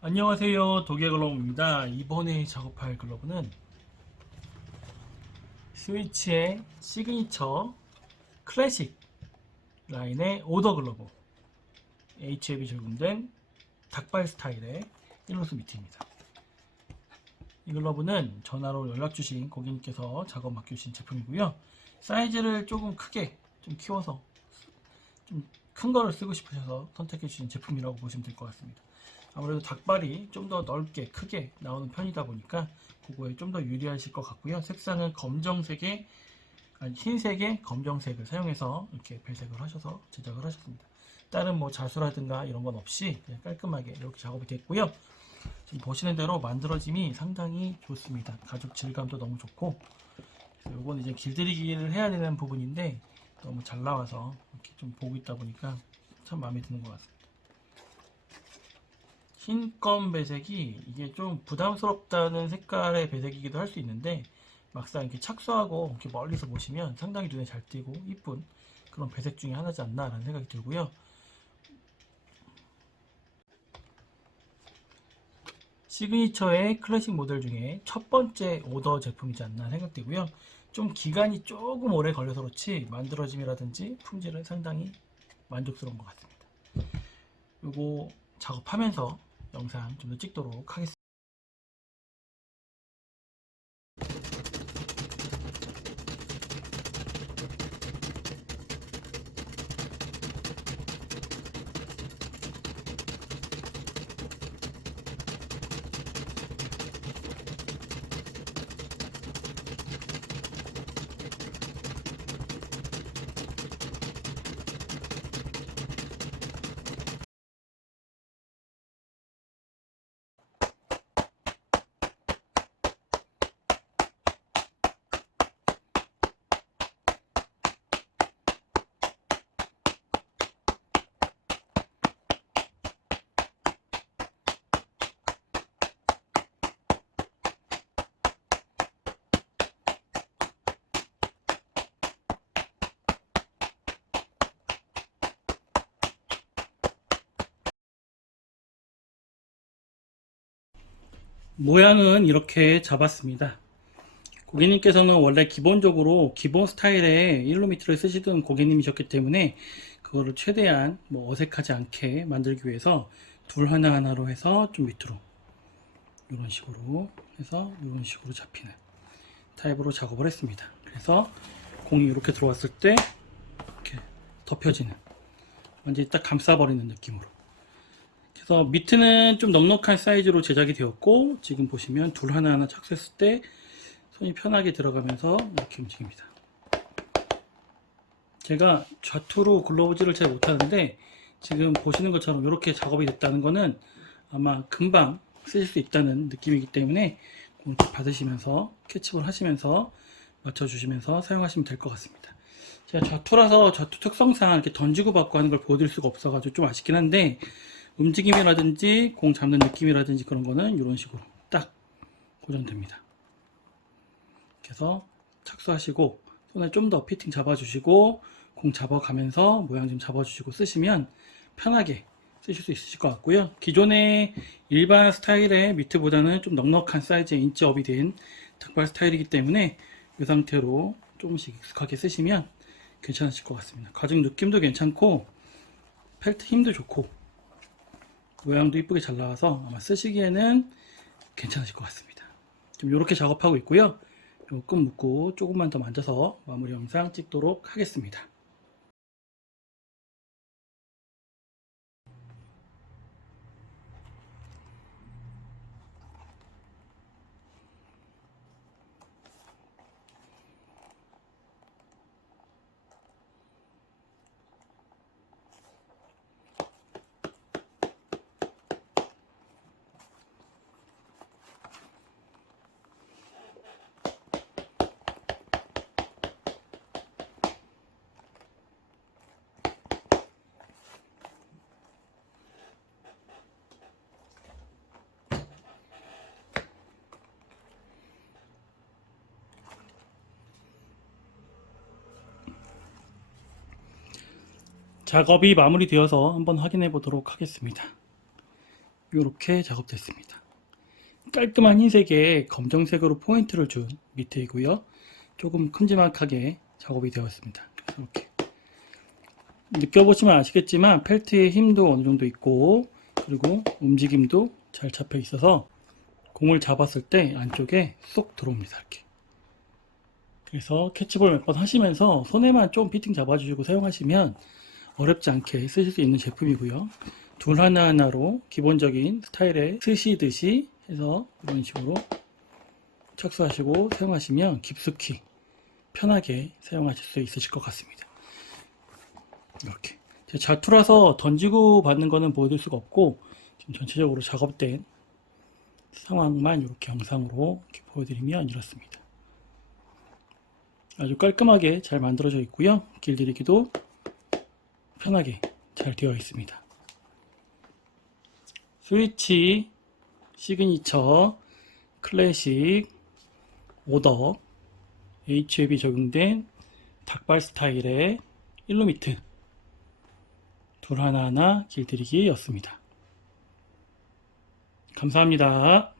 안녕하세요. 도개글러브입니다. 이번에 작업할 글러브는 스위치의 시그니처 클래식 라인의 오더 글러브. HF이 적용된 닭발 스타일의 일루스 미트입니다. 이 글러브는 전화로 연락 주신 고객님께서 작업 맡겨주신 제품이고요. 사이즈를 조금 크게 좀 키워서 좀 큰 거를 쓰고 싶으셔서 선택해 주신 제품이라고 보시면 될 것 같습니다 아무래도 닭발이 좀 더 넓게 크게 나오는 편이다 보니까 그거에 좀 더 유리하실 것 같고요. 색상은 검정색에 아니 흰색에 검정색을 사용해서 이렇게 배색을 하셔서 제작을 하셨습니다. 다른 뭐 자수라든가 이런 건 없이 깔끔하게 이렇게 작업이 됐고요. 지금 보시는 대로 만들어짐이 상당히 좋습니다. 가죽 질감도 너무 좋고 이건 이제 길들이기를 해야 되는 부분인데 너무 잘 나와서 이렇게 좀 보고 있다 보니까 참 마음에 드는 것 같습니다. 흰검 배색이 이게 좀 부담스럽다는 색깔의 배색이기도 할 수 있는데 막상 이렇게 착수하고 이렇게 멀리서 보시면 상당히 눈에 잘 띄고 이쁜 그런 배색 중에 하나지 않나 라는 생각이 들고요. 시그니처의 클래식 모델 중에 첫 번째 오더 제품이지 않나 생각되고요. 좀 기간이 조금 오래 걸려서 그렇지 만들어짐이라든지 품질은 상당히 만족스러운 것 같습니다. 요거 작업하면서 영상 좀 더 찍도록 하겠습니다. 모양은 이렇게 잡았습니다. 고객님께서는 원래 기본적으로 기본 스타일의 1로미터를 쓰시던 고객님이셨기 때문에 그거를 최대한 뭐 어색하지 않게 만들기 위해서 둘 하나하나로 해서 좀 밑으로 이런 식으로 해서 이런 식으로 잡히는 타입으로 작업을 했습니다. 그래서 공이 이렇게 들어왔을 때 이렇게 덮여지는 완전히 딱 감싸버리는 느낌으로 그래서 미트는 좀 넉넉한 사이즈로 제작이 되었고 지금 보시면 둘 하나하나 착수했을 때 손이 편하게 들어가면서 이렇게 움직입니다. 제가 좌투로 글러브질을 잘 못하는데 지금 보시는 것처럼 이렇게 작업이 됐다는 거는 아마 금방 쓰실 수 있다는 느낌이기 때문에 받으시면서 캐치볼 하시면서 맞춰주시면서 사용하시면 될 것 같습니다. 제가 좌투라서 좌투 특성상 이렇게 던지고 받고 하는 걸 보여드릴 수가 없어가지고 좀 아쉽긴 한데 움직임이라든지 공 잡는 느낌이라든지 그런 거는 이런 식으로 딱 고정됩니다. 그래서 착수하시고 손에 좀 더 피팅 잡아주시고 공 잡아가면서 모양 좀 잡아주시고 쓰시면 편하게 쓰실 수 있으실 것 같고요. 기존의 일반 스타일의 미트보다는 좀 넉넉한 사이즈의 인치업이 된 닭발 스타일이기 때문에 이 상태로 조금씩 익숙하게 쓰시면 괜찮으실 것 같습니다. 가죽 느낌도 괜찮고 펠트 힘도 좋고 모양도 이쁘게 잘 나와서 아마 쓰시기에는 괜찮으실 것 같습니다. 지금 이렇게 작업하고 있고요. 요끝 묶고 조금만 더 만져서 마무리 영상 찍도록 하겠습니다. 작업이 마무리되어서 한번 확인해 보도록 하겠습니다. 이렇게 작업됐습니다. 깔끔한 흰색에 검정색으로 포인트를 준 밑에이고요. 조금 큼지막하게 작업이 되었습니다. 이렇게 느껴보시면 아시겠지만 펠트의 힘도 어느 정도 있고 그리고 움직임도 잘 잡혀 있어서 공을 잡았을 때 안쪽에 쏙 들어옵니다. 이렇게. 그래서 캐치볼 몇 번 하시면서 손에만 좀 피팅 잡아주시고 사용하시면 어렵지 않게 쓰실 수 있는 제품이고요. 둘 하나하나로 기본적인 스타일에 쓰시듯이 해서 이런 식으로 착수하시고 사용하시면 깊숙이 편하게 사용하실 수 있으실 것 같습니다. 이렇게 자투라서 던지고 받는 거는 보여드릴 수가 없고 지금 전체적으로 작업된 상황만 이렇게 영상으로 이렇게 보여드리면 이렇습니다. 아주 깔끔하게 잘 만들어져 있고요. 길들이기도 편하게 잘 되어 있습니다. 스위치, 시그니처, 클래식, 오더, HAB 적용된 닭발 스타일의 일루미트 둘 하나하나 길들이기였습니다. 감사합니다.